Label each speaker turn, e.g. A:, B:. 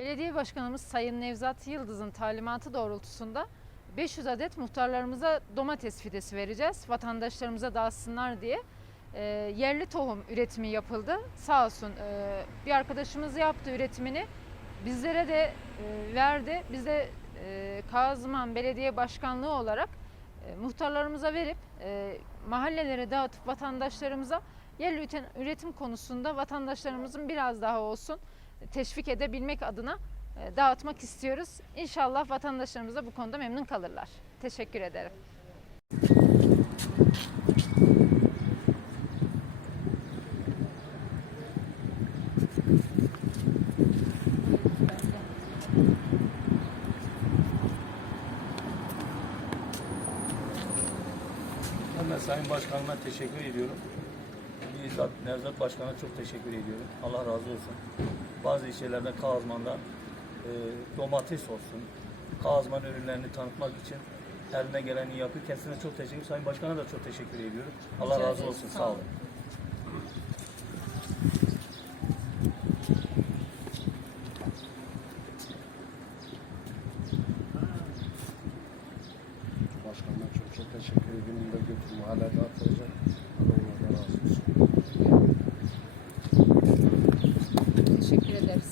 A: Belediye Başkanımız Sayın Nevzat Yıldız'ın talimatı doğrultusunda 500 adet muhtarlarımıza domates fidesi vereceğiz. Vatandaşlarımıza dağıtsınlar diye. Ee, yerli tohum üretimi yapıldı. Sağ olsun e, bir arkadaşımız yaptı üretimini. Bizlere de e, verdi. Biz de e, Kazıman Belediye Başkanlığı olarak e, muhtarlarımıza verip e, mahallelere dağıtıp vatandaşlarımıza yerli üretim konusunda vatandaşlarımızın biraz daha olsun teşvik edebilmek adına e, dağıtmak istiyoruz. İnşallah vatandaşlarımız da bu konuda memnun kalırlar. Teşekkür ederim.
B: Ben de Sayın Başkanıma teşekkür ediyorum. Bizzat Nevzat Başkan'a çok teşekkür ediyorum. Allah razı olsun. Bazı şeylerde Kazman'da e, domates olsun, Kazman ürünlerini tanıtmak için eline geleni yapıyor. Kendisine çok teşekkür Sayın Başkan'a da çok teşekkür ediyorum. Allah
A: Rica
B: razı olsun.
A: Sağ
B: Sağ
A: olun.
C: Başkanıma çok çok teşekkür ediyorum. Bunu da götürme hala dağıtacak.
A: Teşekkür ederiz.